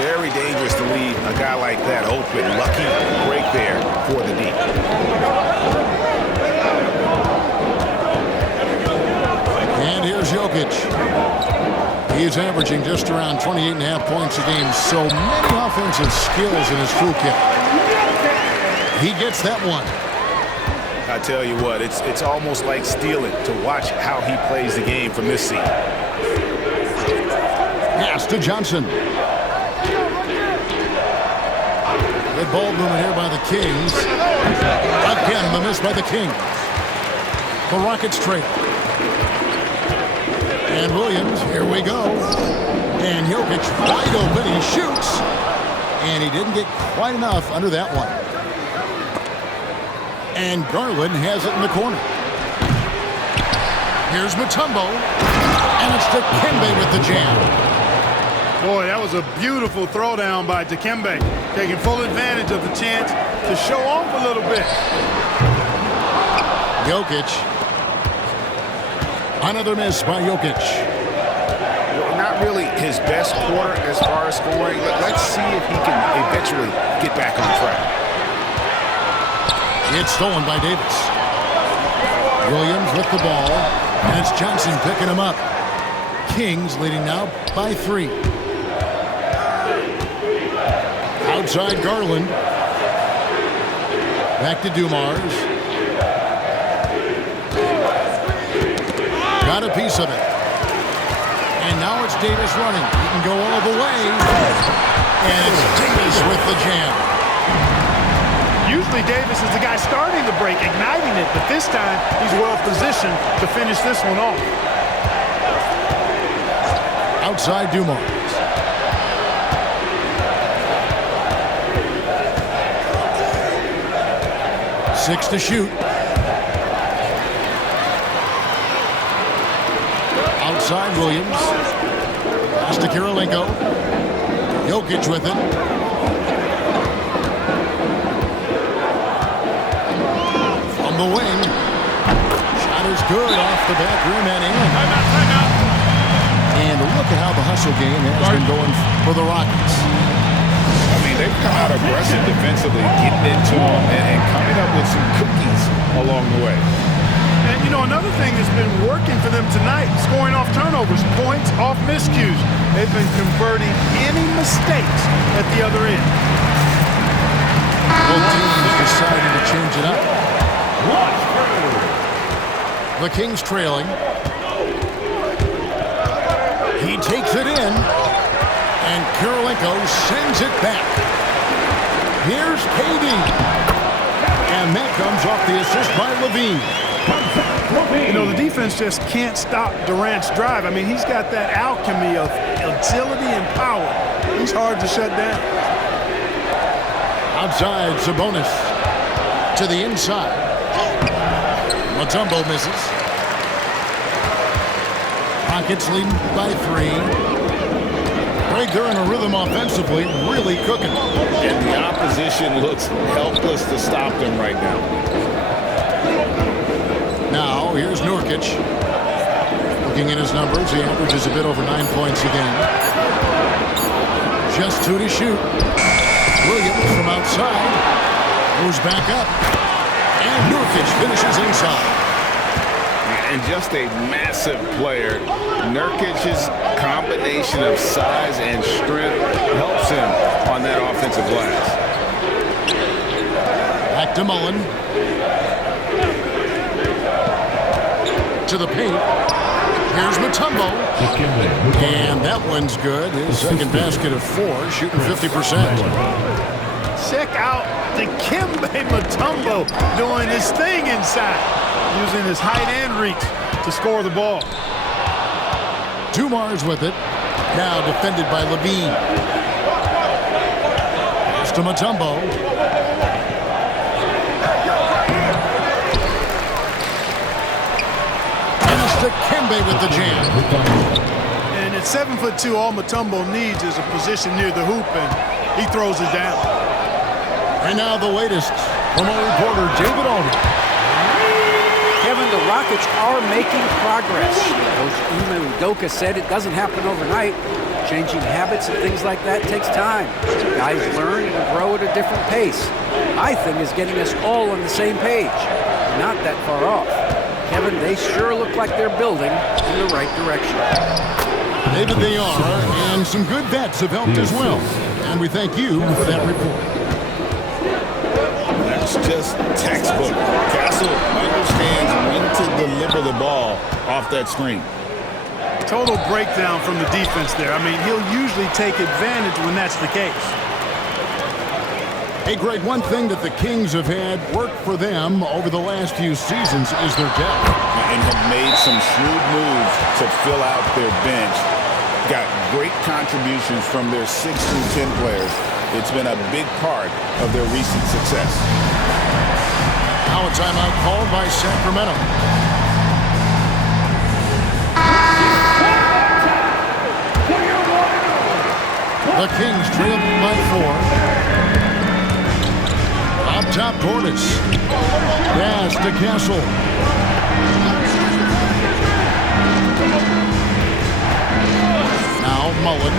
Very dangerous to leave a guy like that open. Lucky break there for the D. And here's Jokic. He's averaging just around 28.5 points a game. So many offensive skills in his toolkit. He gets that one. I tell you what, it's almost like stealing to watch how he plays the game from this seat. Pass to Johnson. Good ball movement here by the Kings. Again, the miss by the Kings. The Rockets trail. And Williams, here we go. And Jokic wide open. He shoots. And he didn't get quite enough under that one. And Garland has it in the corner. Here's Mutombo. And it's Dikembe with the jam. Boy, that was a beautiful throwdown by Dikembe, taking full advantage of the chance to show off a little bit. Jokic. Another miss by Jokic. Well, not really his best quarter as far as scoring, but let's see if he can eventually get back on track. It's stolen by Davis. Williams with the ball, and it's Johnson picking him up. Kings leading now by 3. Outside Garland. Back to Dumars. Got a piece of it. And now it's Davis running. He can go all the way. And it's Davis with the jam. Usually Davis is the guy starting the break, igniting it, but this time he's well positioned to finish this one off. Outside Dumars. Six to shoot. Outside Williams. Pass to Kirilenko. Jokic with it. From the wing. Shot is good off the back rim and in. And look at how the hustle game has been going for the Rockets. I mean, they've come out aggressive defensively, getting into them and coming up with some cookies along the way. And, you know, another thing that's been working for them tonight, scoring off turnovers, points off miscues. They've been converting any mistakes at the other end. Both teams deciding to change it up. The Kings trailing. He takes it in. And Kirilenko sends it back. Here's KD. And that comes off the assist by Levine. You know, the defense just can't stop Durant's drive. I mean, he's got that alchemy of agility and power. He's hard to shut down. Outside, Sabonis. To the inside. Mutombo misses. Rockets leading by 3. They're in a rhythm offensively, really cooking. And the opposition looks helpless to stop them right now. Now, here's Nurkic. Looking at his numbers, he averages a bit over 9 points a game. Just 2 to shoot. Williams from outside goes back up. And Nurkic finishes inside. And just a massive player. Nurkic's combination of size and strength helps him on that offensive glass. Back to Mullen. To the paint. Here's Mutombo. And that one's good. His second basket of 4, shooting 50%. Check out Dikembe Mutombo doing his thing inside, using his height and reach to score the ball. Dumars with it. Now defended by Levine. Pass to Mutombo. And it's Dikembe with the jam. And at 7'2", all Mutombo needs is a position near the hoop, and he throws it down. And now the latest from our reporter, David Aldridge. Kevin, the Rockets are making progress. Coach Ime Udoka said it doesn't happen overnight. Changing habits and things like that takes time. Guys learn and grow at a different pace. My thing is getting us all on the same page. Not that far off. Kevin, they sure look like they're building in the right direction. David, they are, and some good vets have helped as well. And we thank you for that report. That's just textbook. Castle understands when to deliver the ball off that screen. Total breakdown from the defense there. I mean, he'll usually take advantage when that's the case. Hey, Greg, one thing that the Kings have had work for them over the last few seasons is their depth. And have made some shrewd moves to fill out their bench. Got great contributions from their 6 through 10 players. It's been a big part of their recent success. Now a timeout called by Sacramento. The Kings trail by 4. Up top, Portis. Pass to Castle. Now Mullen.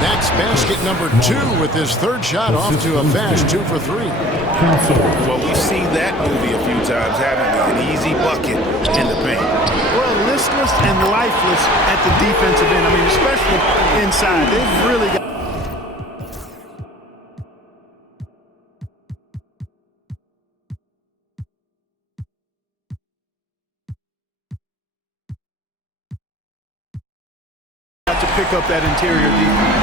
That's basket number 2 with his third shot off to a fast 2 for 3. Well, we've seen that movie a few times, haven't we? An easy bucket in the paint. Well, listless and lifeless at the defensive end. I mean, especially inside. They've really got... to pick up that interior defense.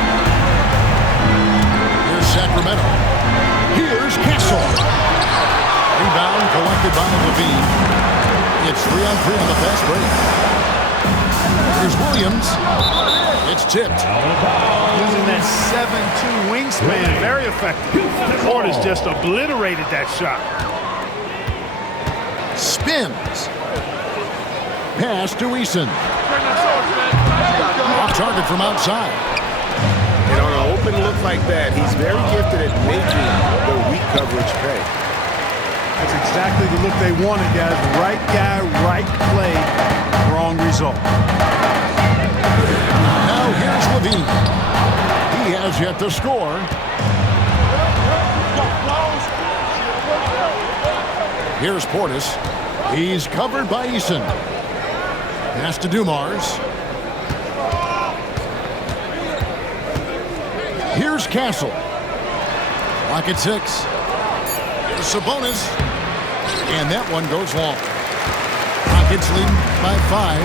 Here's Sacramento. Here's Castle. Rebound collected by Levine. It's 3-on-3 on the fast break. Here's Williams. It's tipped. Using that 7'2" wingspan, very effective. Portis just obliterated that shot. Spins. Pass to Eason. Off target from outside. And on an open look like that, he's very gifted at making the weak coverage pay. That's exactly the look they wanted, guys. Right guy, right play, wrong result. Now here's Levine. He has yet to score. Here's Portis. He's covered by Eason. Pass to Dumars. Here's Castle. Lock at 6. Here's Sabonis. And that one goes long. Rockets lead by 5.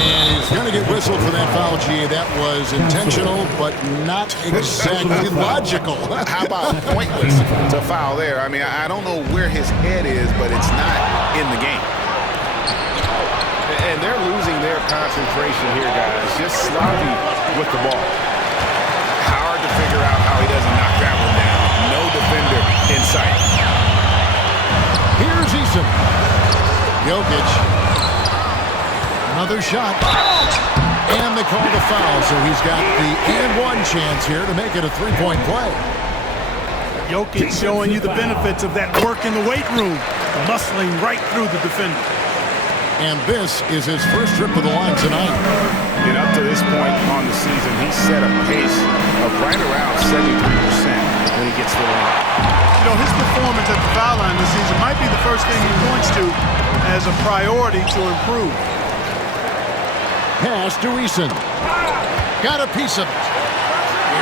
And he's going to get whistled for that foul, G. That was intentional, but not exactly logical. How about pointless to foul there? I mean, I don't know where his head is, but it's not in the game. And they're losing their concentration here, guys. Just sloppy with the ball. Hard to figure out how he doesn't knock that one down. No defender in sight. Here's Eason. Jokic. Another shot. And they call the foul, so he's got the and-one chance here to make it a three-point play. Jokic showing you the benefits of that work in the weight room, muscling right through the defender. And this is his first trip to the line tonight. And up to this point on the season, he's set a pace of right around 73% when he gets to the line. You know, his performance at the foul line this season might be the first thing he points to as a priority to improve. Pass to Eason. Got a piece of it.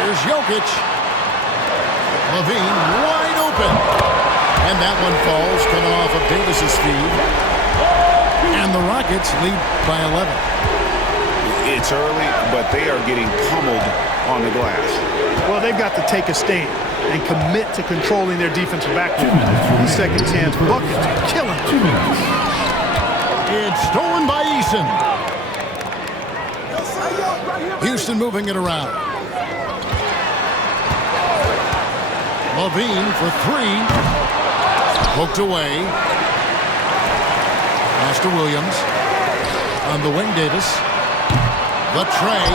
Here's Jokic. Levine wide open. And that one falls coming off of Davis's feed. And the Rockets lead by 11. It's early, but they are getting pummeled on the glass. Well, they've got to take a stand and commit to controlling their defensive backcourt. These second chance buckets are killing them. It's stolen by Eason. Houston moving it around. Levine for 3. Poked away. Pass to Williams. On the wing, Davis. The tray.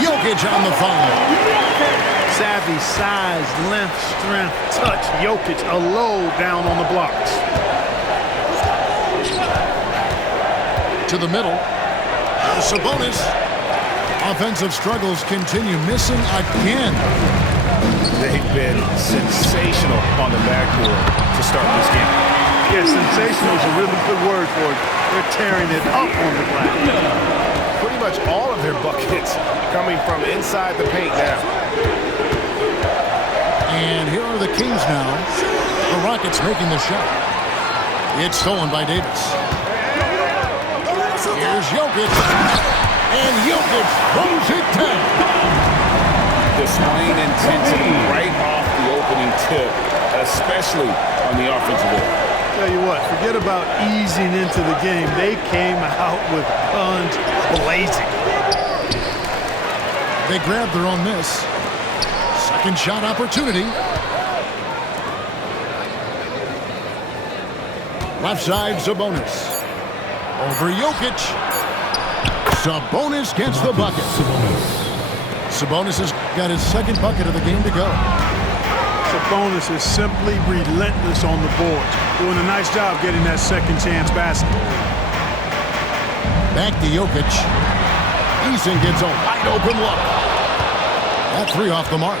Jokic on the foul. Savvy, size, length, strength, touch. Jokic, a low down on the blocks. to the middle. Sabonis. Offensive struggles continue, missing again. They've been sensational on the backboard to start this game. Yeah, sensational is a really good word for it. They're tearing it up on the glass. Pretty much all of their buckets coming from inside the paint now. And here are the Kings now. The Rockets making the shot. It's stolen by Davis. Here's Jokic. And Jokic throws it down. Displaying intensity right off the opening tip, especially on the offensive end. Tell you what, forget about easing into the game. They came out with guns blazing. They grabbed their own miss. Second shot opportunity. Left side, Sabonis. Over Jokic. Sabonis gets the bucket. Sabonis has got his second bucket of the game to go. Sabonis is simply relentless on the boards. Doing a nice job getting that second chance basket. Back to Jokic. Eason gets a wide open look. That three off the mark.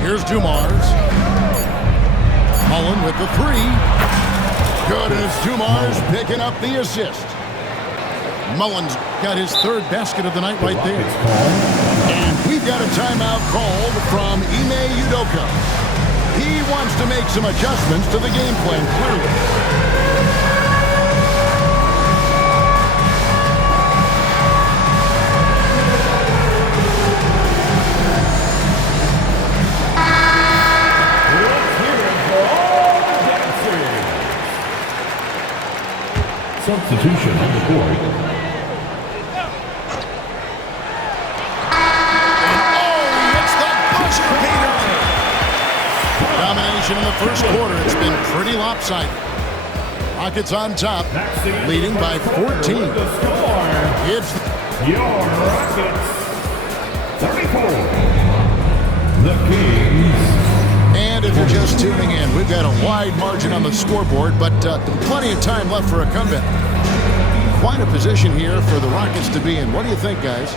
Here's Dumars. Mullen with the three. Good as Dumars picking up the assist. Mullen's got his third basket of the night right there. And we've got a timeout called from Ime Udoka. He wants to make some adjustments to the game plan, clearly. Substitution on the court. Domination in the first quarter. It's been pretty lopsided. Rockets on top, leading by 14. It's Your Rockets 34. The Kings. And if you're just tuning in, we've got a wide margin on the scoreboard, but plenty of time left for a comeback. Quite a position here for the Rockets to be in. What do you think, guys?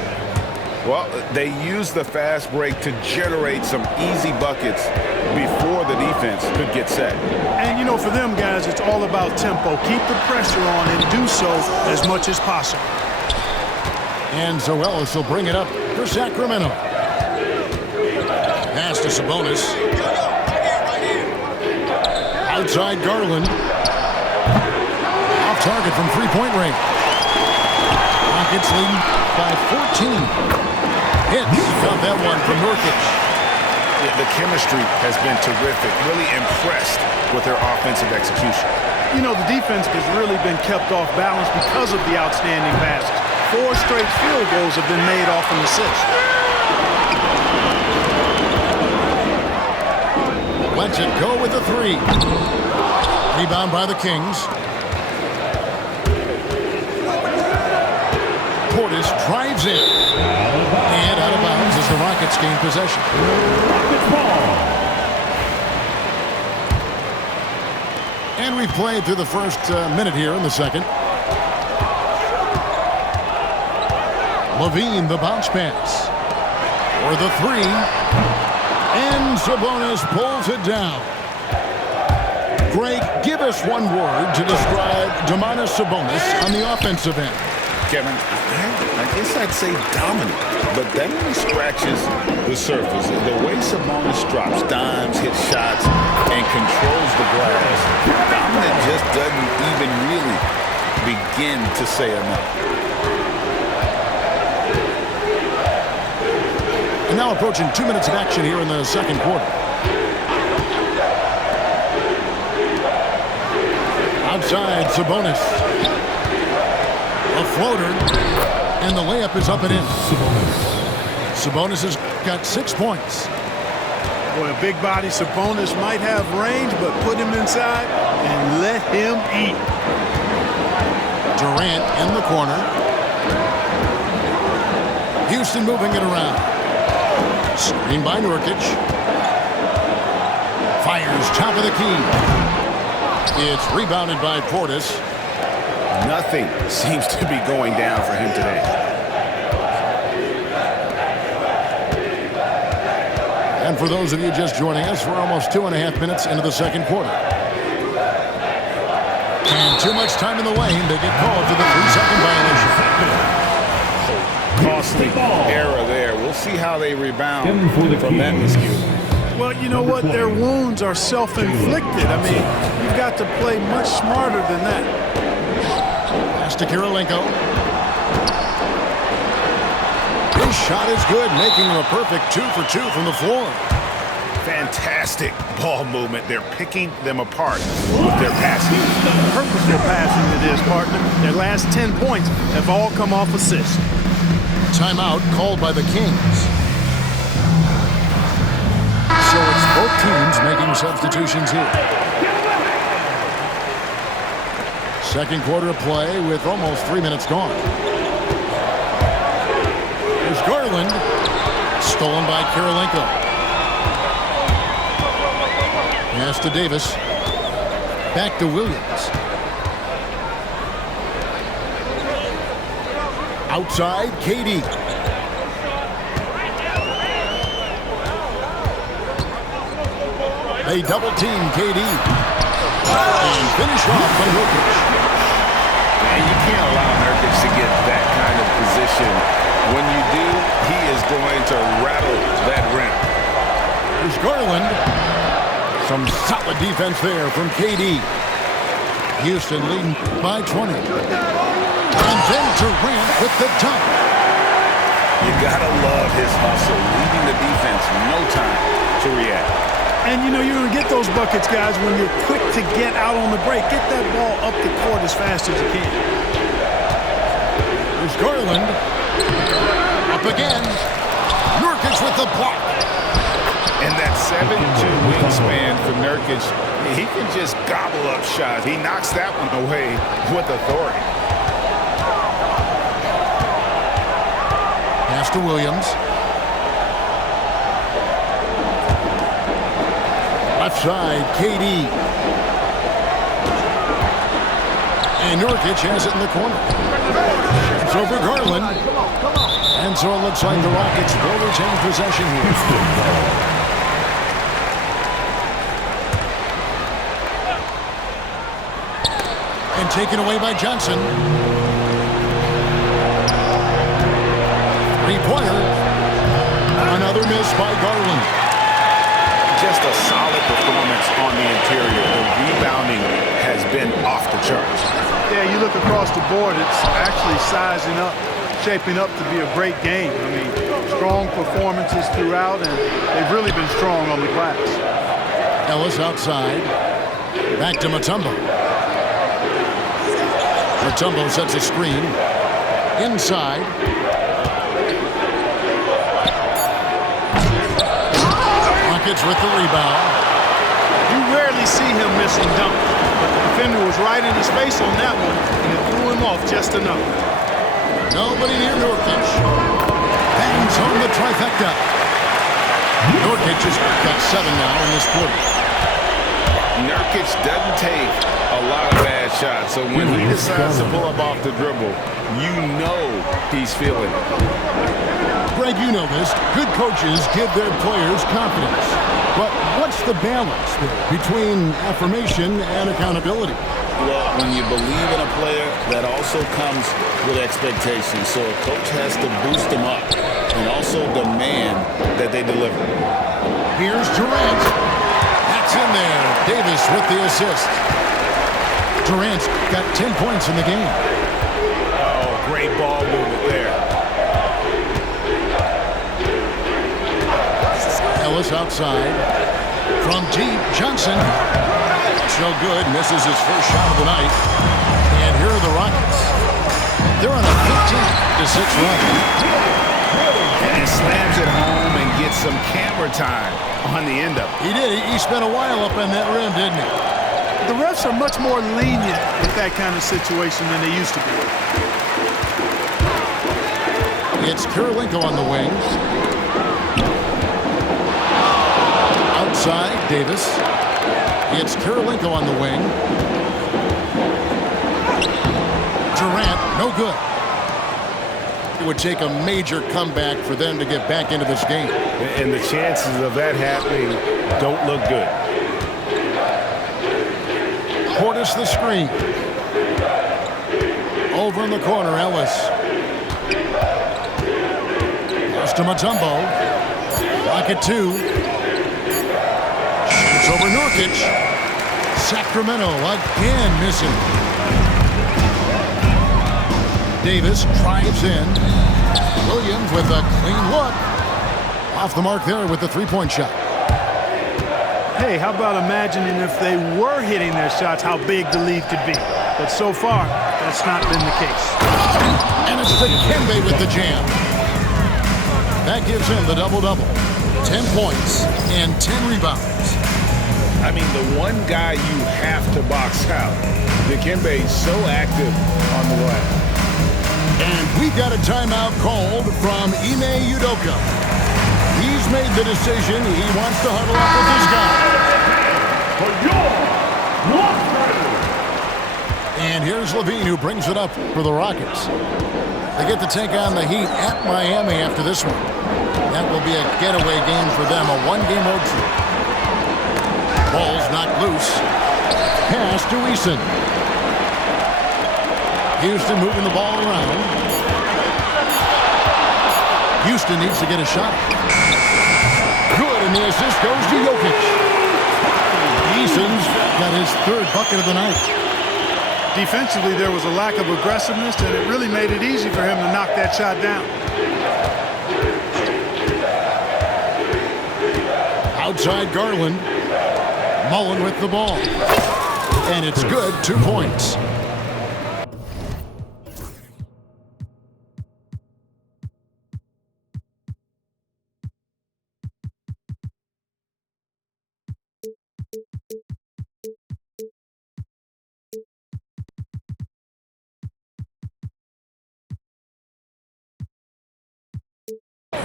Well, they used the fast break to generate some easy buckets before the defense could get set. And, you know, for them guys, it's all about tempo. Keep the pressure on and do so as much as possible. And Zoelis will bring it up for Sacramento. Pass to Sabonis. Outside Garland. Off target from three-point range. Rockets leading by 14. Hits. Got that one from Nurkic. The chemistry has been terrific. Really impressed with their offensive execution. You know, the defense has really been kept off balance because of the outstanding passes. 4 straight field goals have been made off an assist. Lets it go with the three. Rebound by the Kings. Portis drives in. And out of bounds as the Rockets gain possession. And we've played through the first minute here in the second. Levine, the bounce pass. For the three. And Sabonis pulls it down. Greg, give us one word to describe Domantas Sabonis on the offensive end. Kevin, I guess I'd say dominant, but that only scratches the surface. The way Sabonis drops dimes, hits shots, and controls the glass, dominant just doesn't even really begin to say enough. And now approaching 2 minutes of action here in the second quarter. Outside, Sabonis. A floater. And the layup is up and in. Sabonis has got 6 points. Boy, a big body Sabonis might have range, but put him inside and let him eat. Durant in the corner. Houston moving it around. Screen by Nurkic. Fires top of the key. It's rebounded by Portis. Nothing seems to be going down for him today. And for those of you just joining us, we're almost 2.5 minutes into the second quarter. And too much time in the lane. They get called for the 3-second violation. Costly error there. We'll see how they rebound from that miscue. Well, you know what? Their wounds are self-inflicted. I mean, you've got to play much smarter than that. Pass to Kirilenko. His shot is good, making him a perfect 2 for 2 from the floor. Fantastic ball movement. They're picking them apart with their passing. Purposeful passing it is, partner. Their last 10 points have all come off assists. Timeout called by the Kings. So it's both teams making substitutions here. Second quarter of play with almost 3 minutes gone. Here's Garland. Stolen by Kirilenko. Pass to Davis. Back to Williams. Outside, KD. They double team KD. And finish off by Nurkic. And you can't allow Nurkic to get that kind of position. When you do, he is going to rattle that rim. Here's Garland. Some solid defense there from KD. Houston leading by 20. And then Durant with the dunk. You gotta love his hustle, leading the defense, no time to react. And, you know, you're going to get those buckets, guys, when you're quick to get out on the break. Get that ball up the court as fast as you can. Here's Garland. Up again. Nurkic with the block. And that 7'2" wingspan for Nurkic, he can just gobble up shots. He knocks that one away with authority. Pass to Williams. Left side, KD. And Nurkic has it in the corner. It's over Garland. And so it looks like the Rockets will retain possession here. And taken away by Johnson. Three-pointer. Another miss by Garland. Just a solid performance on the interior. The rebounding has been off the charts. Yeah, you look across the board, it's actually sizing up, shaping up to be a great game. I mean, strong performances throughout, and they've really been strong on the glass. Ellis outside. Back to Mutombo. Mutombo sets a screen. Inside. Rockets with the rebound. You rarely see him missing dunks, but the defender was right in his face on that one, and it threw him off just enough. Nobody near Nurkic. Bangs home the trifecta. Nurkic has got 7 now in this quarter. Nurkic doesn't take a lot of bad shots, so when he decides to pull up off the dribble, you know he's feeling it. Greg, you know this. Good coaches give their players confidence. But what's the balance there between affirmation and accountability? Well, when you believe in a player, that also comes with expectations. So a coach has to boost them up and also demand that they deliver. Here's Durant. That's in there. Davis with the assist. Durant's got 10 points in the game. Oh, great ball movement there. Ellis outside. From deep, Johnson. So good. Misses his first shot of the night. And here are the Rockets. They're on a 15-6 run. And he slams it home and gets some camera time on the end of it. He did. He spent a while up on that rim, didn't he? The refs are much more lenient with that kind of situation than they used to be. It's Kirilenko on the wing. Outside, Davis. It's Kirilenko on the wing. Durant, no good. It would take a major comeback for them to get back into this game. And the chances of that happening don't look good. Portis the screen. Over in the corner, Ellis. Pass to Mutombo. Rocket 2. Shoots over Nurkic. Sacramento again missing. Davis drives in. Williams with a clean look. Off the mark there with the three-point shot. Hey, how about imagining if they were hitting their shots, how big the lead could be. But so far, that's not been the case. And it's Dikembe with the jam. That gives him the double-double. 10 points and 10 rebounds. I mean, the one guy you have to box out. Dikembe is so active on the glass. And we've got a timeout called from Ime Udoka. He's made the decision. He wants to huddle up with his guy. And here's Levine, who brings it up for the Rockets. They get to take on the Heat at Miami after this one. That will be a getaway game for them, a one-game road trip. Ball's knocked loose. Pass to Eason. Houston moving the ball around. Houston needs to get a shot. Good, and the assist goes to Jokic. Eason's got his third bucket of the night. Defensively, there was a lack of aggressiveness, and it really made it easy for him to knock that shot down. Outside Garland. Mullen with the ball. And it's good, 2 points.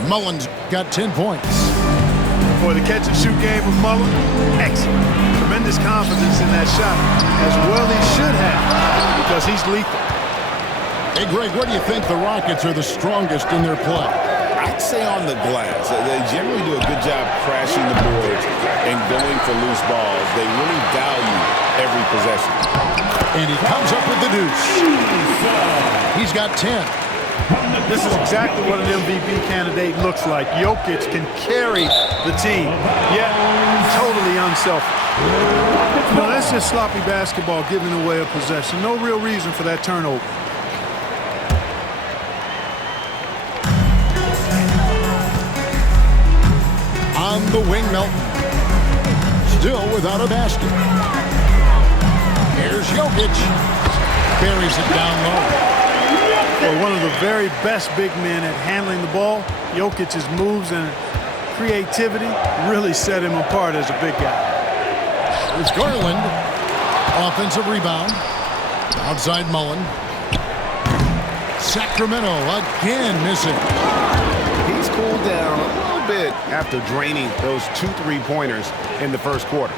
Mullen's got 10 points. For the catch-and-shoot game of Mullen, excellent. Tremendous confidence in that shot, as well he should have, because he's lethal. Hey, Greg, where do you think the Rockets are the strongest in their play? I'd say on the glass. They generally do a good job crashing the boards and going for loose balls. They really value every possession. And he comes up with the deuce. He's got 10. This is exactly what an MVP candidate looks like. Jokic can carry the team, yet totally unselfish. No, that's just sloppy basketball, giving away a possession. No real reason for that turnover. On the wing, Melton. Still without a basket. Here's Jokic. Buries it down low. Well, one of the very best big men at handling the ball, Jokic's moves and creativity really set him apart as a big guy. Here's Garland. Offensive rebound. Outside Mullen. Sacramento again missing. He's cooled down a little bit after draining those 2 3-pointers in the first quarter.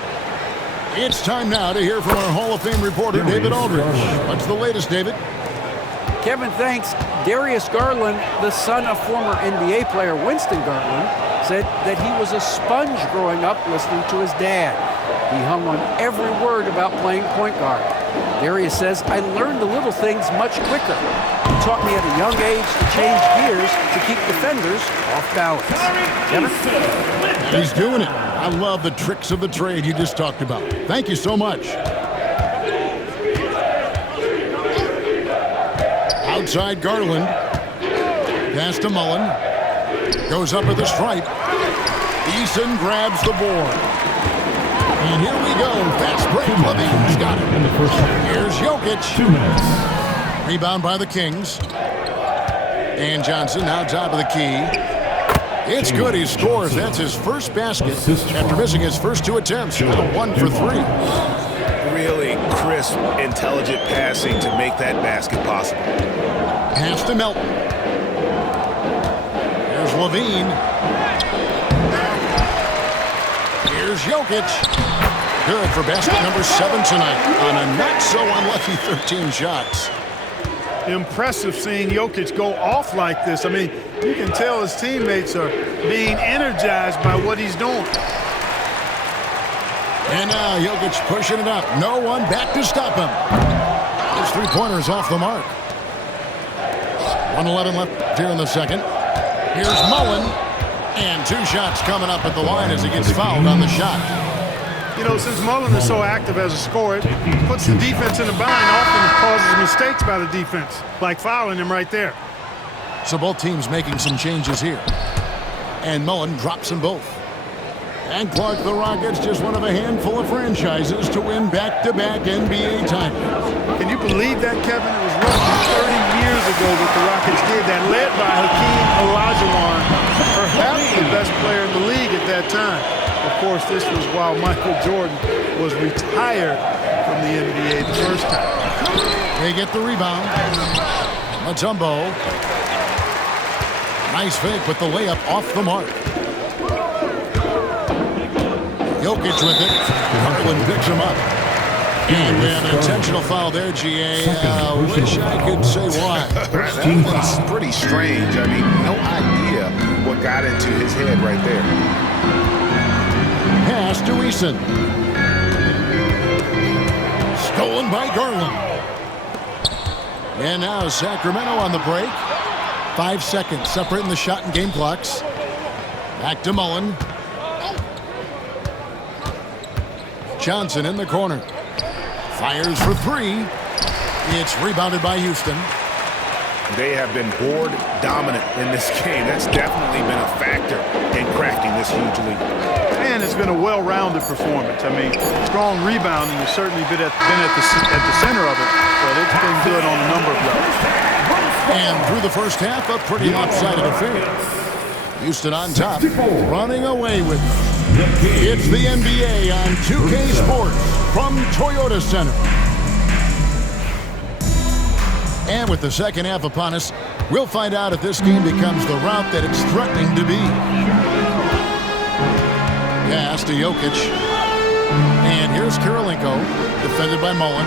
It's time now to hear from our Hall of Fame reporter, David Aldridge. What's the latest, David? Kevin, thanks. Darius Garland, the son of former NBA player Winston Garland, said that he was a sponge growing up listening to his dad. He hung on every word about playing point guard. Darius says, I learned the little things much quicker. He taught me at a young age to change gears to keep defenders off balance. Kevin? He's doing it. I love the tricks of the trade you just talked about. Thank you so much. Outside Garland. Pass to Mullen. Goes up with a stripe. Eason grabs the board. And here we go. Fast break. Levine's got it. In the first half. Here's Jokic. 2 minutes. Rebound by the Kings. And Johnson now top of the key. It's good. He scores. That's his first basket after missing his first 2 attempts. Now 1 for 3. Really crisp, intelligent passing to make that basket possible. Pass to Melton. Here's Levine. Here's Jokic. Good for basket number 7 tonight on a not-so-unlucky 13 shots. Impressive seeing Jokic go off like this. I mean, you can tell his teammates are being energized by what he's doing. And now Jokic pushing it up. No one back to stop him. His three-pointer's off the mark. 1:11 left here in the second. Here's Mullen. And 2 shots coming up at the line as he gets fouled on the shot. You know, since Mullen is so active as a scorer, it puts the defense in a bind, often causes mistakes by the defense, like fouling him right there. So both teams making some changes here. And Mullen drops them both. And Clark, the Rockets, just one of a handful of franchises to win back-to-back NBA titles. Can you believe that, Kevin? It was roughly 30 years ago that the Rockets did that, led by Hakeem Olajuwon, perhaps the best player in the league at that time. Of course, this was while Michael Jordan was retired from the NBA the first time. They get the rebound. Mutombo. Nice fake, but the layup off the mark. Jokic with it. Garland picks him up. And we have an intentional foul there, GA. Wish I could say why. That's pretty strange. I mean, no idea what got into his head right there. Pass to Eason. Stolen by Garland. And now Sacramento on the break. 5 seconds separating the shot and game clocks. Back to Mullen. Johnson in the corner. Fires for 3. It's rebounded by Houston. They have been board dominant in this game. That's definitely been a factor in cracking this huge lead. And it's been a well-rounded performance. I mean, strong rebounding has certainly been at the center of it, but it's been good on a number of levels. And through the first half, a pretty lopsided affair. Houston on top, running away with it. It's the NBA on 2K Sports from Toyota Center. And with the second half upon us, we'll find out if this game becomes the route that it's threatening to be. Pass to Jokic. And here's Kirilenko, defended by Mullen.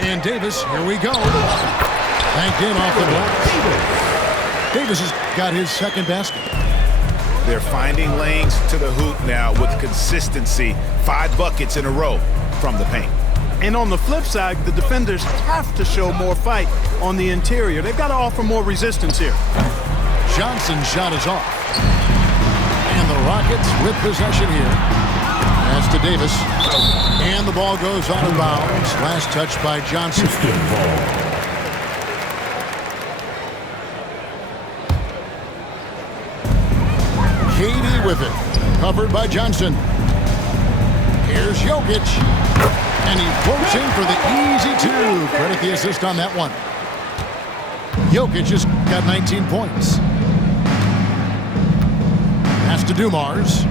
And Davis, here we go. Banked in off the ball. Davis has got his second basket. They're finding lanes to the hoop now with consistency. 5 buckets in a row from the paint. And on the flip side, the defenders have to show more fight on the interior. They've got to offer more resistance here. Johnson's shot is off. And the Rockets with possession here. Pass to Davis. And the ball goes out of bounds. Last touch by Johnson. KD with it. Covered by Johnson. Here's Jokic. And he floats in for the easy 2. Credit the assist on that one. Jokic has got 19 points. Pass to Dumars.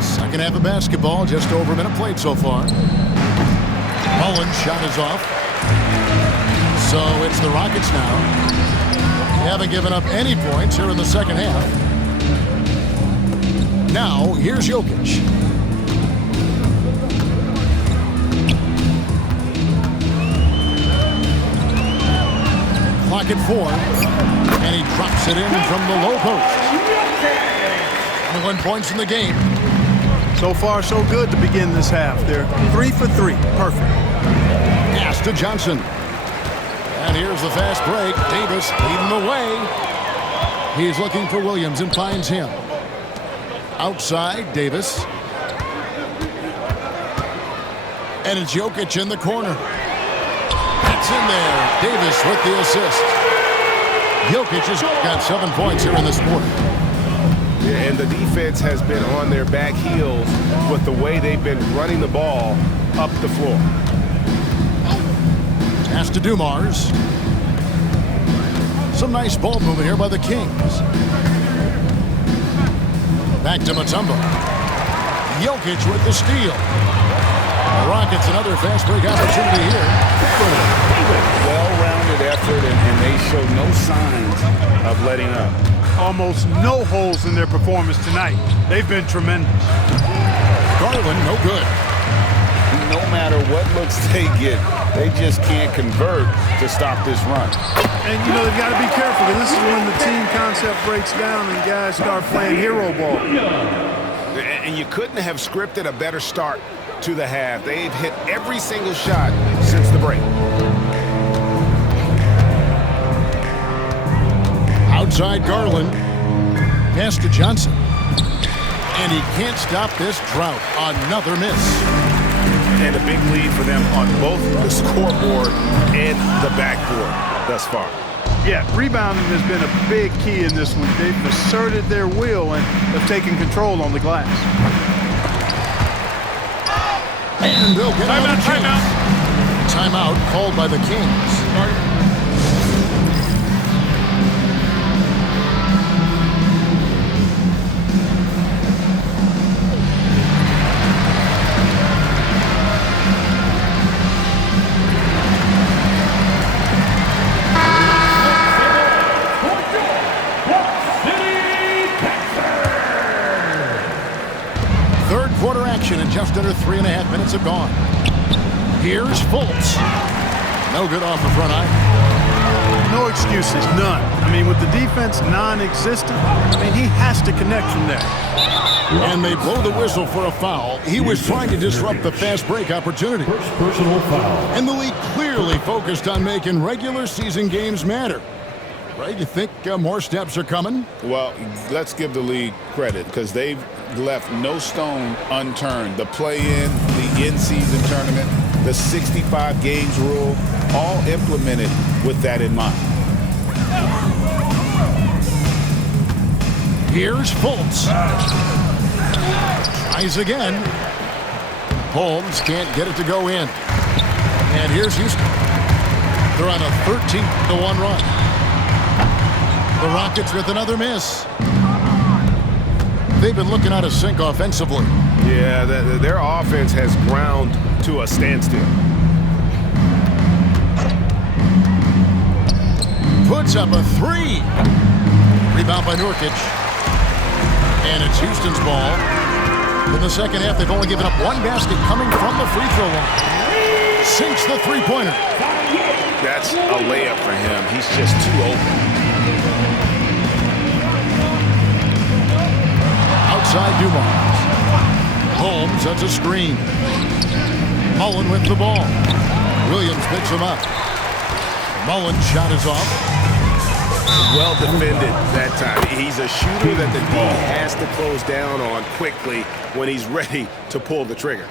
Second half of basketball, just over a minute played so far. Mullen's shot is off. So it's the Rockets now. They haven't given up any points here in the second half. Now, here's Jokic. Clock at 4. And he drops it in from the low post. 21 points in the game. So far, so good to begin this half. They're 3 for 3. Perfect. Pass to Johnson. And here's the fast break. Davis leading the way. He's looking for Williams and finds him. Outside, Davis. And it's Jokic in the corner. That's in there. Davis with the assist. Jokic has got 7 points here in this quarter. Yeah, and the defense has been on their back heels with the way they've been running the ball up the floor. Pass to Dumars. Some nice ball movement here by the Kings. Back to Mutombo. Jokic with the steal. The Rockets another fast break opportunity here. Well-rounded concerted effort, and they show no signs of letting up. Almost no holes in their performance tonight. They've been tremendous. Garland, no good. No matter what looks they get, they just can't convert to stop this run. And, you know, they've got to be careful, because this is when the team concept breaks down and guys start playing hero ball. And you couldn't have scripted a better start to the half. They've hit every single shot since the break. Outside Garland. Pass to Johnson. And he can't stop this drought. Another miss. And a big lead for them on both the scoreboard and the backboard thus far. Yeah, rebounding has been a big key in this one. They've asserted their will and have taken control on the glass. And they'll get another chance. Timeout called by the Kings. And just under 3.5 minutes have gone. Here's Fultz. No good off the front eye. No excuses, none. I mean, with the defense non-existent, I mean, he has to connect from there. And they blow the whistle for a foul. He was trying to disrupt the fast break opportunity. First personal foul. And the league clearly focused on making regular season games matter. Right? You think more steps are coming? Well, let's give the league credit, because they've left no stone unturned. The play-in, the in-season tournament, the 65 games rule, all implemented with that in mind. Here's Fultz. Tries again. Holmes can't get it to go in. And here's Houston. They're on a 13-1 run. The Rockets with another miss. They've been looking out of sync offensively. Yeah, their offense has ground to a standstill. Puts up a three. Rebound by Nurkic. And it's Houston's ball. In the second half, they've only given up one basket coming from the free throw line. Sinks the three-pointer. That's a layup for him. He's just too open. Outside Dumars. Holmes sets a screen. Mullen with the ball. Williams picks him up. Mullen's shot is off. Well defended that time. He's a shooter that the D has to close down on quickly when he's ready to pull the trigger.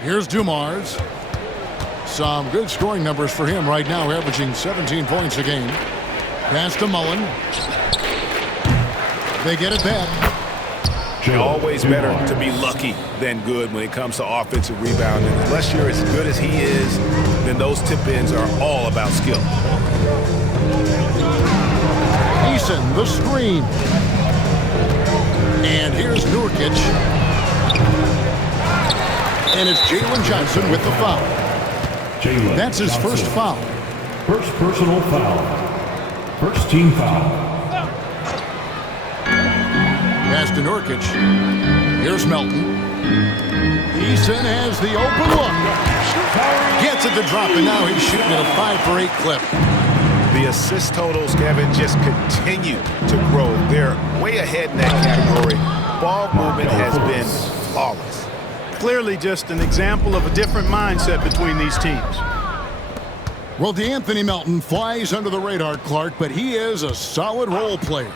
Here's Dumars. Some good scoring numbers for him right now, averaging 17 points a game. Pass to Mullen. They get it back. Always better to be lucky than good when it comes to offensive rebounding. Unless you're as good as he is, then those tip-ins are all about skill. Eason, the screen. And here's Nurkic. And it's Jalen Johnson with the foul. That's his first foul. First personal foul. First team foul. Pass to Nurkic. Here's Melton. Eason has the open look. Gets it to drop, and now he's shooting at a 5-for-8 clip. The assist totals, Kevin, just continue to grow. They're way ahead in that category. Ball movement has been flawless. Clearly just an example of a different mindset between these teams. Well, DeAnthony Melton flies under the radar, Clark, but he is a solid role player.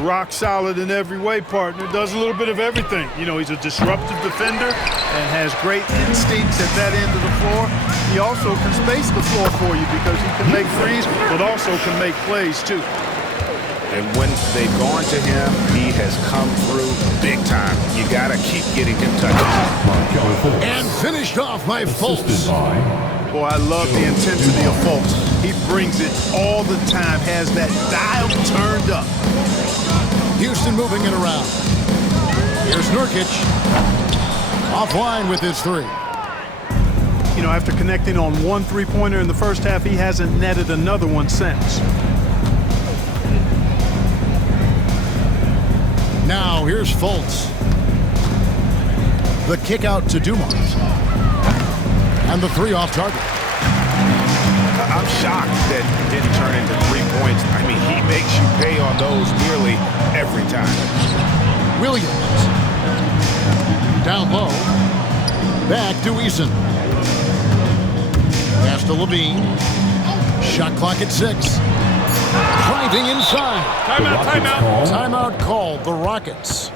Rock solid in every way, partner. Does a little bit of everything. You know, he's a disruptive defender and has great instincts at that end of the floor. He also can space the floor for you because he can make threes, but also can make plays, too. And when they've gone to him, he has come through big time. You got to keep getting him touches. And finished off by Fultz. Boy, I love the intensity of Fultz. He brings it all the time, has that dial turned up. Houston moving it around. Here's Nurkic. Offline with his three. You know, after connecting on one three-pointer in the first half, he hasn't netted another one since. Now here's Fultz. The kick out to Dumars. And the three off target. I'm shocked that it didn't turn into 3 points. I mean, he makes you pay on those nearly every time. Williams. Down low. Back to Eason. Pass to Levine. Shot clock at 6. Driving inside. Timeout. Timeout called. The Rockets.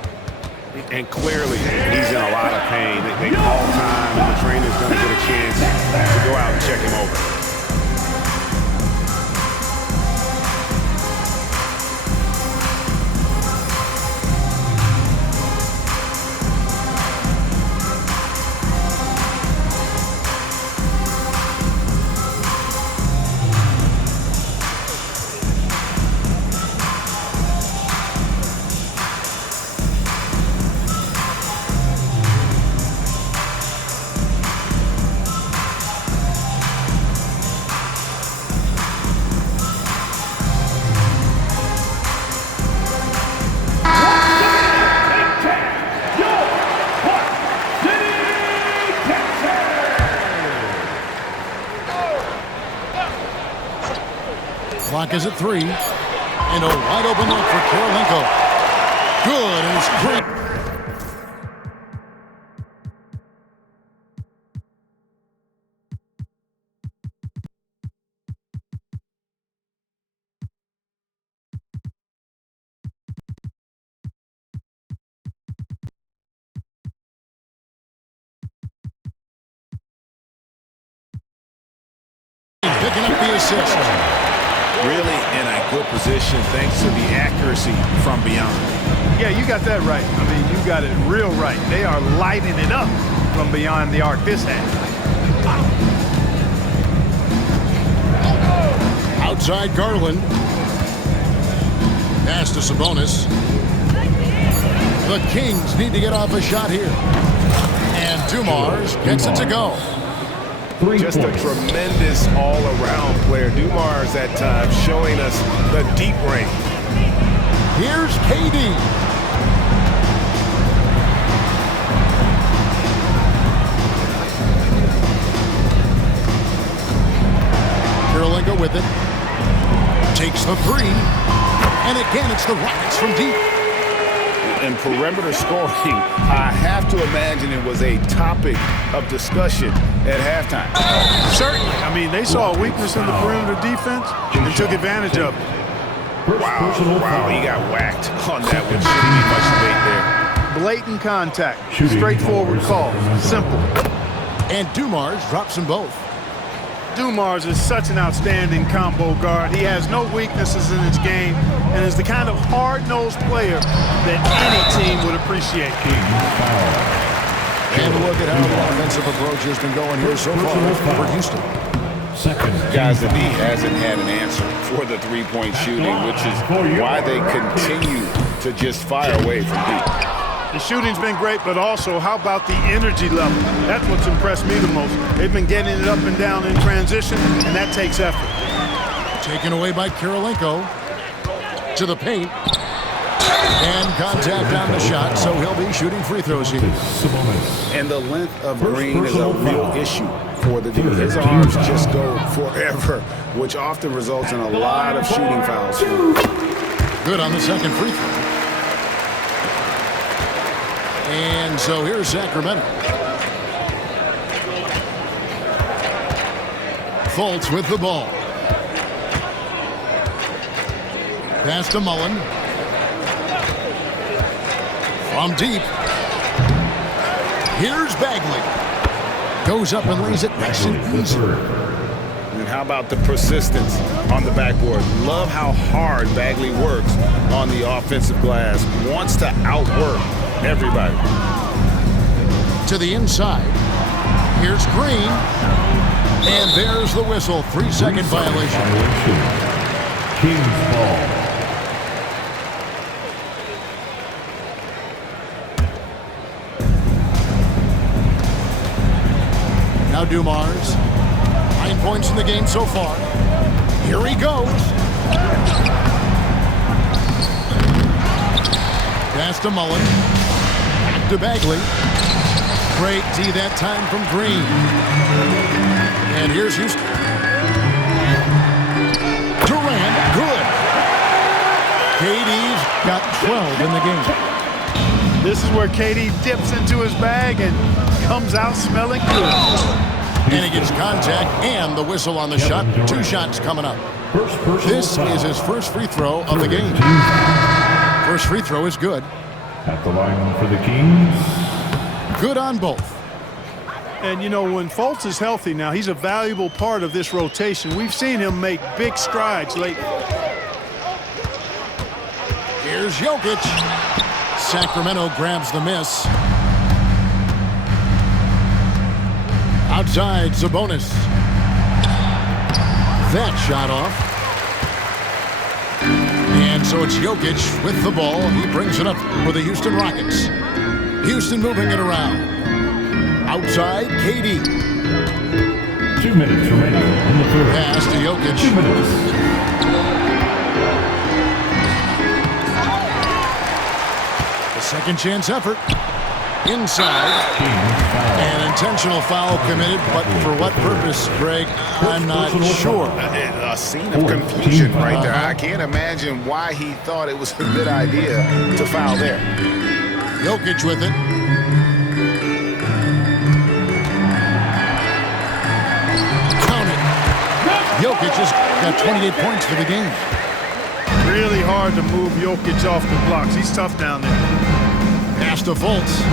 And clearly, he's in a lot of pain. They call time, and the trainer's going to get a chance to go out and check him over. Clock is at 3. And a wide open look for Kirilenko. Good, and it's great. Picking up the assist. Really in a good position thanks to the accuracy from beyond. Yeah, you got that right. I mean, you got it real right. They are lighting it up from beyond the arc this half. Outside Garland. Pass to Sabonis. The Kings need to get off a shot here. And Dumars gets it to go. Just a tremendous all-around player. Dumars at times showing us the deep range. Here's KD. Kirilenko with it. Takes the 3. And again, it's the Rockets from deep. And perimeter scoring, I have to imagine it was a topic of discussion at halftime. Certainly. I mean, they saw a weakness in the perimeter defense and took advantage of it. Wow, he got whacked on that one. Shouldn't be much debate there. Blatant contact. Straightforward call. Simple. And Dumars drops them both. Dumars is such an outstanding combo guard. He has no weaknesses in his game and is the kind of hard-nosed player that any team would appreciate. And look at how the offensive approach has been going here so far for Houston. Guys, that he hasn't had an answer for the three-point shooting, which is why they continue to just fire away from deep. The shooting's been great, but also how about the energy level? That's what's impressed me the most. They've been getting it up and down in transition, and that takes effort. Taken away by Kirilenko. To the paint. And contact on the shot, so he'll be shooting free throws here. And the length of Green is a real issue for the D. His arms just go forever, which often results in a lot of shooting fouls. Good on the second free throw. And so here's Sacramento. Fultz with the ball. Pass to Mullen. From deep. Here's Bagley. Goes up and lays it nice and easy. And how about the persistence on the backboard? Love how hard Bagley works on the offensive glass. Wants to outwork everybody. To the inside. Here's Green. And there's the whistle. 3-second violation. Kings ball. Now Dumars. 9 points in the game so far. Here he goes. Pass to Mullen. Back to Bagley. Great D that time from Green. And here's Houston. Durant, good. KD's got 12 in the game. This is where KD dips into his bag and comes out smelling good. And he gets contact and the whistle on the shot. 2 shots coming up. This is his first free throw of the game. First free throw is good. At the line for the Kings. Good on both. And, you know, when Fultz is healthy now, he's a valuable part of this rotation. We've seen him make big strides lately. Here's Jokic. Sacramento grabs the miss. Outside, Sabonis. That shot off. And so it's Jokic with the ball. He brings it up for the Houston Rockets. Houston moving it around. Outside, KD. 2 minutes remaining in the third. Pass to Jokic. 2 minutes. A second chance effort. Inside. An intentional foul committed, but for what purpose, Greg? I'm not sure. A scene of confusion right there. I can't imagine why he thought it was a good idea to foul there. Jokic with it. Count it. Jokic has got 28 points for the game. Really hard to move Jokic off the blocks. He's tough down there. Pass to Fultz.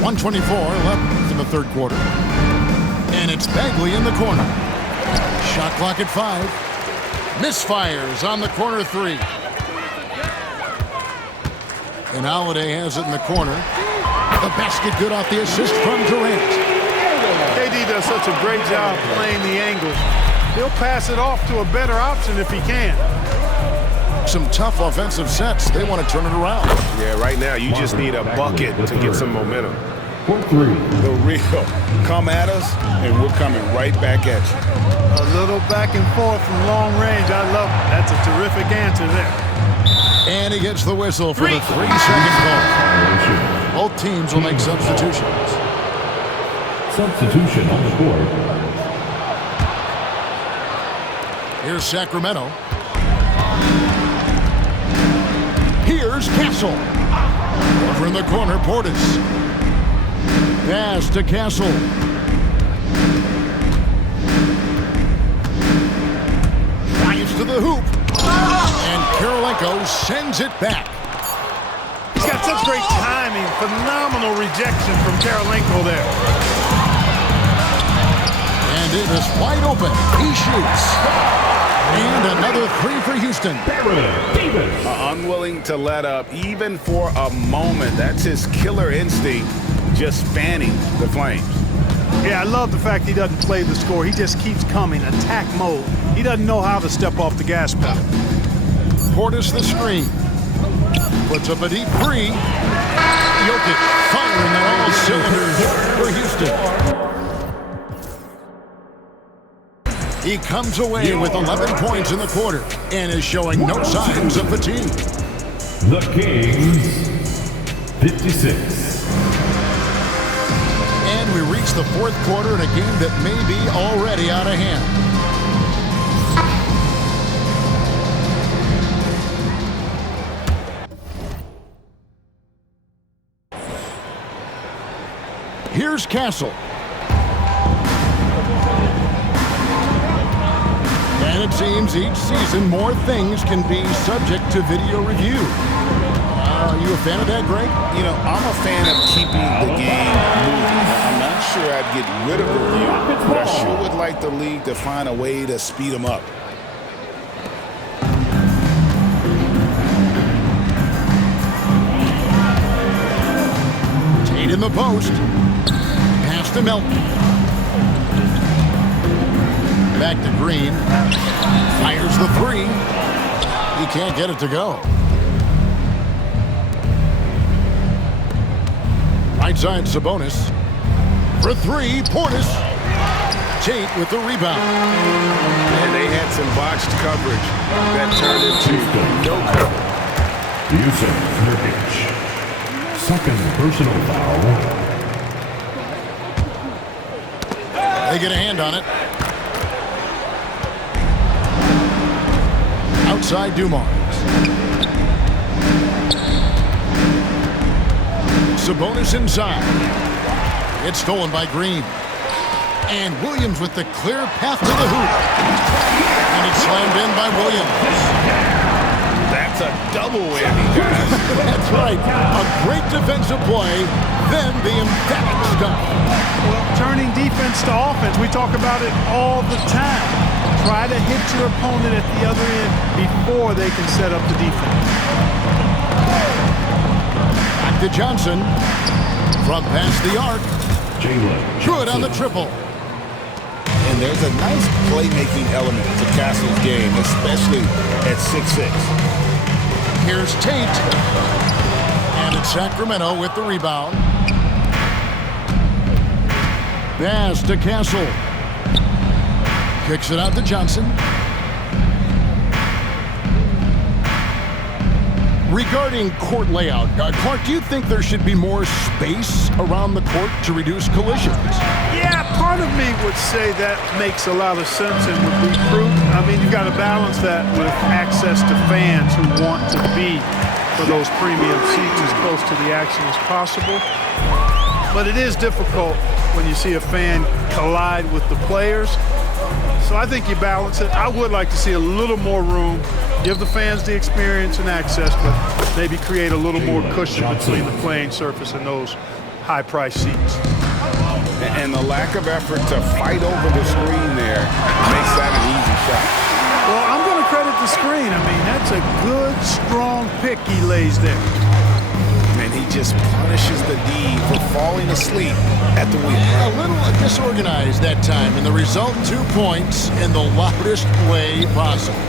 1:24 left in the third quarter. And it's Bagley in the corner. Shot clock at 5. Misfires on the corner 3. And Holiday has it in the corner. The basket good off the assist from Durant. KD does such a great job playing the angle. He'll pass it off to a better option if he can. Some tough offensive sets. They want to turn it around. Yeah, right now you just need a bucket to get some momentum. Court 3. The real. Come at us, and we're coming right back at you. A little back and forth from long range. I love it. That's a terrific answer there. And he gets the whistle for the 3-second call. Both teams will make substitutions. Substitution on the court. Here's Sacramento. Here's Castle. Over in the corner, Portis. Pass to Castle. Drives to the hoop. And Karolinko sends it back. He's got such great timing. Phenomenal rejection from Karolinko there. And it is wide open. He shoots. And another 3 for Houston. Davis. Unwilling to let up even for a moment. That's his killer instinct, just fanning the flames. Yeah, I love the fact he doesn't play the score. He just keeps coming, attack mode. He doesn't know how to step off the gas pedal. Portis the screen. Puts up a deep 3. Jokic firing on all cylinders for Houston. He comes away with 11 points in the quarter and is showing no signs of fatigue. The Kings, 56. And we reach the fourth quarter in a game that may be already out of hand. Here's Castle. And it seems each season more things can be subject to video review. Are you a fan of that, Greg? You know, I'm a fan of keeping the game moving. I'm not sure I'd get rid of review, but I sure would like the league to find a way to speed them up. Tate in the post. Pass to Melton. Back to Green. Fires the 3. He can't get it to go. Right side, Sabonis. For three, Portis. Tate with the rebound. And they had some botched coverage that turned into no coverage. Yusuf Nurkic. Second personal foul. They get a hand on it. Outside Dumars. Sabonis inside. It's stolen by Green. And Williams with the clear path to the hoop. And it's slammed in by Williams. That's a double whammy, guys. That's right. A great defensive play, then the emphatic stuff. Well, turning defense to offense, we talk about it all the time. Try to hit your opponent at the other end before they can set up the defense. Back to Johnson. From past the arc. Jalen Good on the triple. And there's a nice playmaking element to Castle's game, especially at 6'6". Here's Tate. And it's Sacramento with the rebound. Pass to Castle. Kicks it out to Johnson. Regarding court layout, Clark, do you think there should be more space around the court to reduce collisions? Yeah, part of me would say that makes a lot of sense and would be prudent. I mean, you've got to balance that with access to fans who want to be for those premium seats as close to the action as possible. But it is difficult when you see a fan collide with the players. So I think you balance it. I would like to see a little more room, give the fans the experience and access, but maybe create a little more cushion between the playing surface and those high-priced seats. And the lack of effort to fight over the screen there makes that an easy shot. Well, I'm going to credit the screen. I mean, that's a good, strong pick he lays there. And he just punishes the D for falling asleep at the wheel. A little disorganized that time, and the result, 2 points in the loudest way possible.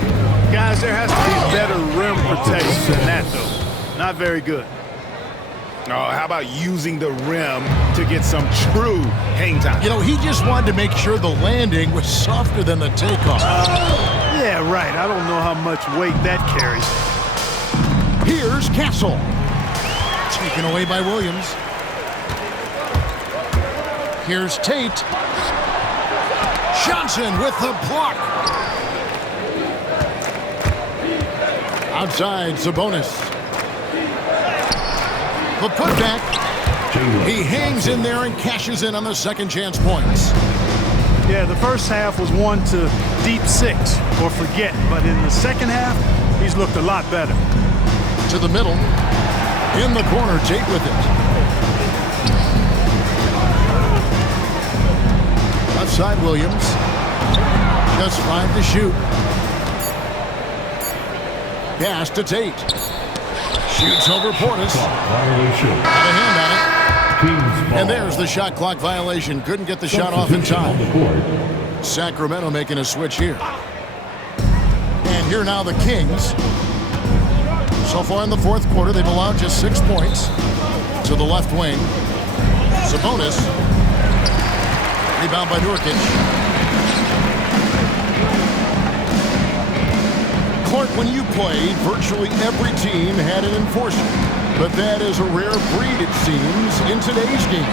Guys, there has to be better rim protection than that, though. Not very good. Oh, how about using the rim to get some true hang time? You know, he just wanted to make sure the landing was softer than the takeoff. Yeah, right. I don't know how much weight that carries. Here's Castle. Taken away by Williams. Here's Tate. Johnson with the block. Outside, Sabonis. The putback. He hangs in there and cashes in on the second chance points. Yeah, the first half was one to deep six or forget. But in the second half, he's looked a lot better. To the middle. In the corner, Tate with it. Left side, Williams. Just 5 to shoot. Pass to Tate. Shoots over Portis. Violation. Got a hand on it. Kings ball. And there's the shot clock violation. Couldn't get the shot off in Substitution on the time. court. Sacramento making a switch here. And here now the Kings. So far in the fourth quarter, they've allowed just 6 points to the left wing. Sabonis. Rebound by Nurkic. Clark, when you played, virtually every team had an enforcer. But that is a rare breed, it seems, in today's game.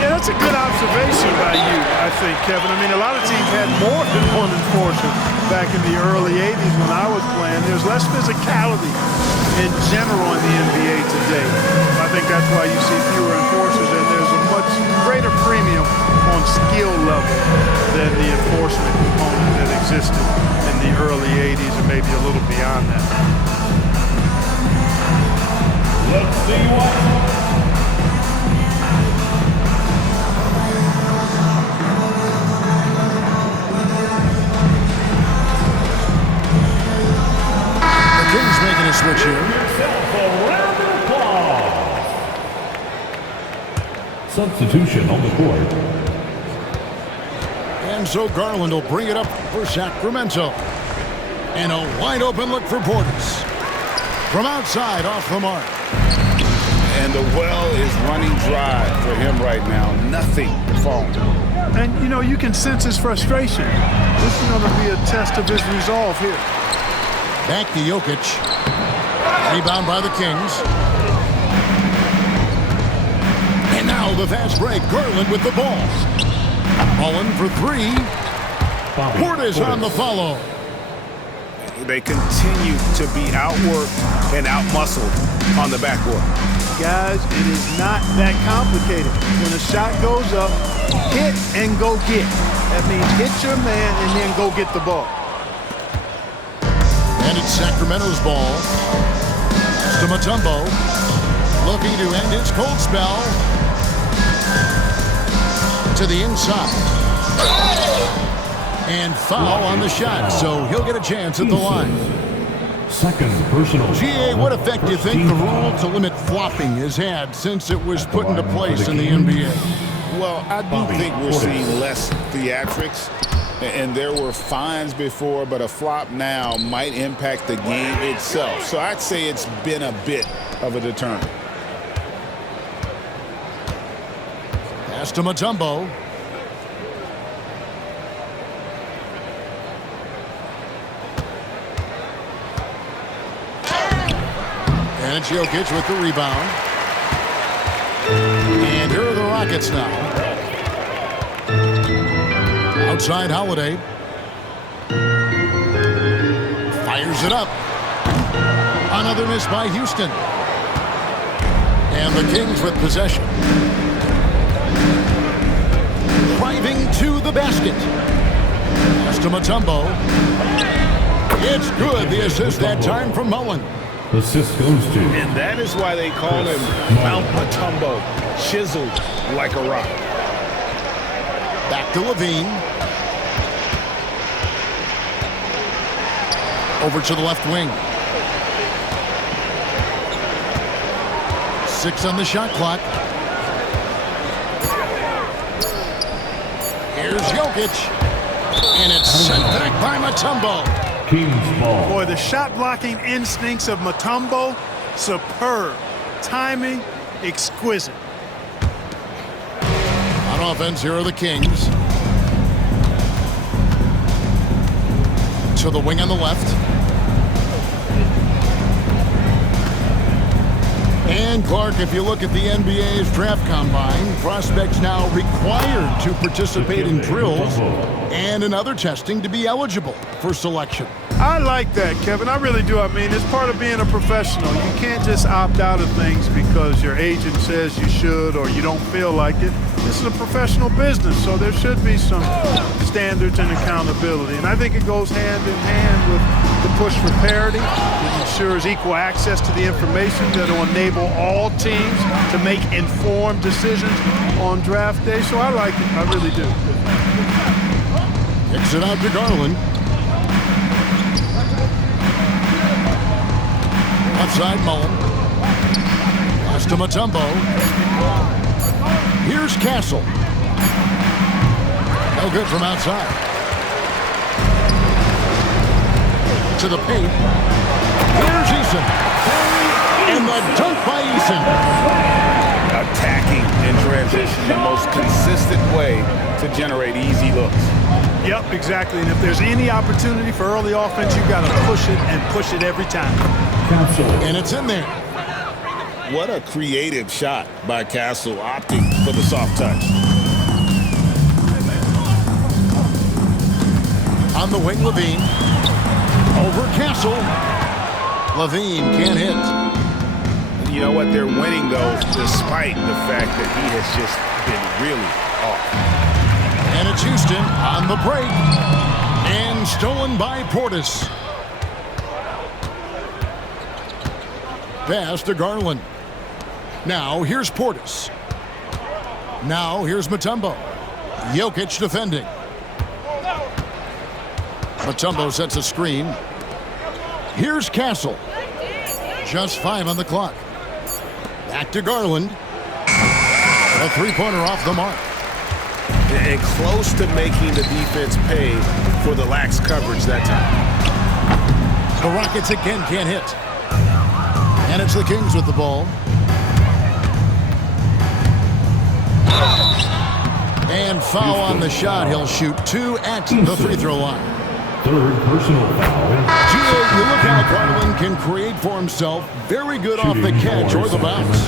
Yeah, that's a good observation by you, I think, Kevin. I mean, a lot of teams had more than one enforcer back in the early 80s when I was playing. There's less physicality in general in the NBA today. I think that's why you see fewer enforcers, and there's a much greater premium on skill level than the enforcement component that existed in the early 80s and maybe a little beyond that. Let's see what. Kings making a switch here. Substitution on the court. And so Garland will bring it up for Sacramento. And a wide open look for Portis. From outside, off the mark. And the well is running dry for him right now. Nothing to fall. And, you know, you can sense his frustration. This is going to be a test of his resolve here. Back to Jokic. Rebound by the Kings. And now the fast break. Garland with the ball. Mullen for three. Portis on the follow. They continue to be outworked and outmuscled on the backboard. Guys, it is not that complicated. When a shot goes up, hit and go get. That means hit your man and then go get the ball. And it's Sacramento's ball. To Mutombo. Looking to end his cold spell. To the inside. And foul on the shot, so he'll get a chance at the line. Second personal. GA, what effect do you think the rule to limit flopping has had since it was put into place in the NBA? Well, I do think we're seeing less theatrics. And there were fines before, but a flop now might impact the game itself. So I'd say it's been a bit of a deterrent. Pass to Mutombo. And it's Jokic with the rebound. And here are the Rockets now. Outside Holiday. Fires it up. Another miss by Houston. And the Kings with possession. Driving to the basket. Pass to Mutombo. It's good. The assist that time from Mullen. Assist goes to. And that is why they call him Mount Mutombo, chiseled like a rock. Back to Levine. Over to the left wing. 6 on the shot clock. Here's Jokic. And it's sent back by Mutombo. Kings ball. Boy, the shot blocking instincts of Mutombo, superb. Timing, exquisite. On offense, here are the Kings. To the wing on the left. And Clark, if you look at the NBA's draft combine, prospects now required to participate in drills and in other testing to be eligible for selection. I like that, Kevin. I really do. I mean, it's part of being a professional. You can't just opt out of things because your agent says you should or you don't feel like it. This is a professional business, so there should be some standards and accountability. And I think it goes hand in hand with the push for parity. It ensures equal access to the information that will enable all teams to make informed decisions on draft day. So I like it. I really do. Kicks it out to Garland. Outside Mullen. Pass to Mutombo. Here's Castle. No good from outside. To the paint. Here's Eason. And the dunk by Eason. Attacking in transition, the most consistent way to generate easy looks. Yep, exactly. And if there's any opportunity for early offense, you've got to push it and push it every time. And it's in there. What a creative shot by Castle, opting for the soft touch. On the wing, Levine. Over Castle. Levine can't hit. You know what? They're winning, though, despite the fact that he has just been really off. And it's Houston on the break. And stolen by Portis. Pass to Garland. Now here's Portis. Now here's Mutombo. Jokic defending. Mutombo sets a screen. Here's Castle. Just 5 on the clock. Back to Garland. A three-pointer off the mark. And close to making the defense pay for the lax coverage that time. The Rockets again can't hit. And it's the Kings with the ball. And foul on the shot. He'll shoot 2 at the free throw line. Third personal foul. G.A., you look how Garland can create for himself. Very good off the catch or the bounce.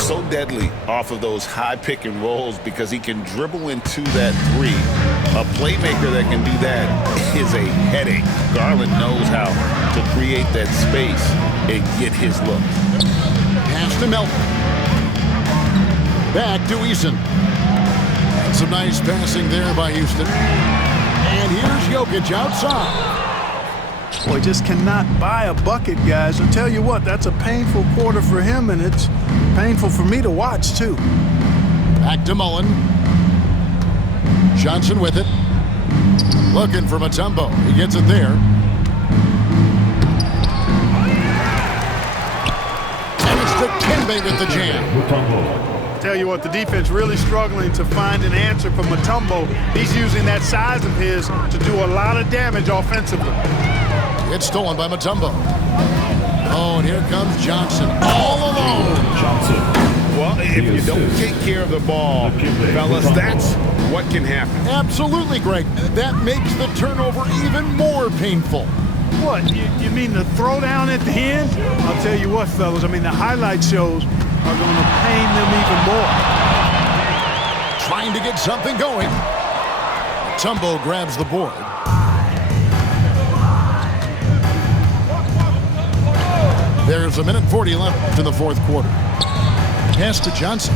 So deadly off of those high pick and rolls because he can dribble into that three. A playmaker that can do that is a headache. Garland knows how to create that space and get his look. Pass to Melton. Back to Eason. And some nice passing there by Houston. And here's Jokic outside. Boy, just cannot buy a bucket, guys. I'll tell you what, that's a painful quarter for him, and it's painful for me to watch, too. Back to Mullen. Johnson with it. Looking for Mutombo. He gets it there. And it's Dikembe with the jam. Tell you what, the defense really struggling to find an answer for Mutombo. He's using that size of his to do a lot of damage offensively. It's stolen by Mutombo. Oh, and here comes Johnson. All alone. Johnson. Well, if you don't take care of the ball, fellas, that's what can happen. Absolutely, Greg. That makes the turnover even more painful. What, you mean the throwdown at the end? I'll tell you what, fellas, I mean, the highlight shows are going to pain them even more. Trying to get something going. Mutombo grabs the board. There's 1:40 left in the fourth quarter. Pass to Johnson.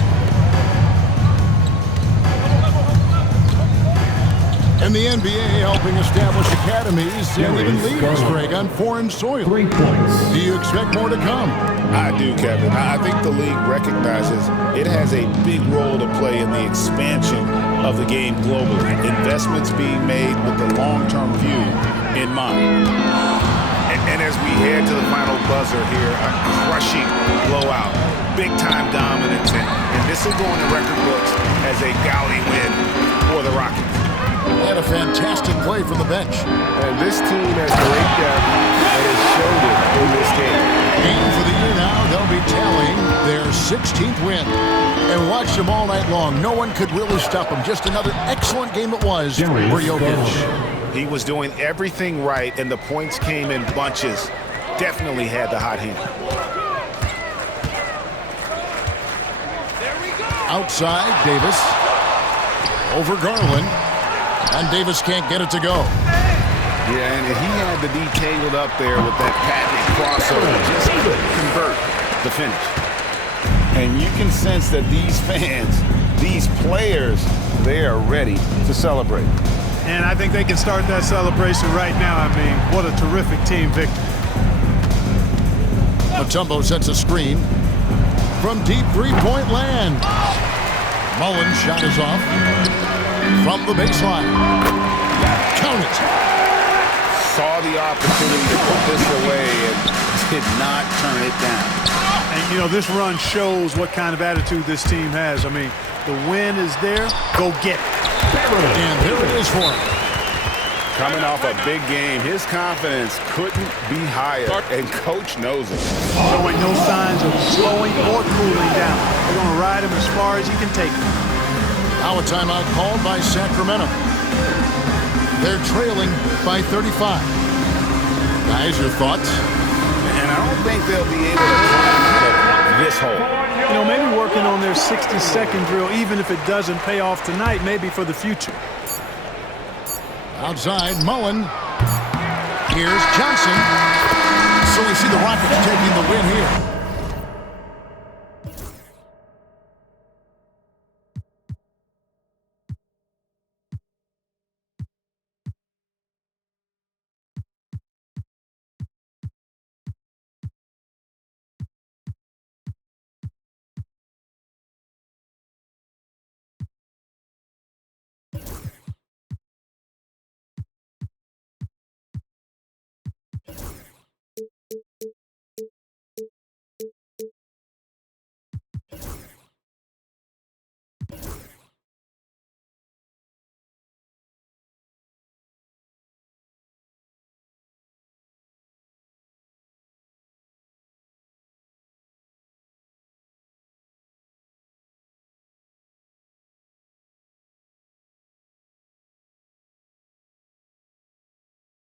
And the NBA helping establish academies and even leagues, Greg, on foreign soil. 3 points. Do you expect more to come? I do, Kevin. I think the league recognizes it has a big role to play in the expansion of the game globally. Investments being made with the long-term view in mind. And as we head to the final buzzer here, a crushing blowout, big-time dominance, and this will go in the record books as a gaudy win for the Rockets. And a fantastic play from the bench. And this team has great depth and has showed it in this game. Game for the year now, they'll be tallying their 16th win. And watch them all night long. No one could really stop them. Just another excellent game it was for Jokic. He was doing everything right, and the points came in bunches. Definitely had the hot hand. Outside, Davis. Over Garland. And Davis can't get it to go. Yeah, and he had the D tangled up there with that patented crossover. Just couldn't convert the finish. And you can sense that these fans, these players, they are ready to celebrate. And I think they can start that celebration right now. I mean, what a terrific team victory. Mutombo sets a screen from deep three-point land. Mullen's shot is off from the baseline. Count it. Saw the opportunity to put this away and did not turn it down. And, you know, this run shows what kind of attitude this team has. I mean, the win is there. Go get it. And here it is for him. Coming off a big game, his confidence couldn't be higher, and Coach knows it. Showing no signs of slowing or cooling down. They're going to ride him as far as he can take him. Now a timeout called by Sacramento. They're trailing by 35. Guys, your thoughts? And I don't think they'll be able to climb out of this hole. You know, maybe working on their 60-second drill, even if it doesn't pay off tonight, maybe for the future. Outside, Mullen. Here's Johnson. So we see the Rockets taking the win here.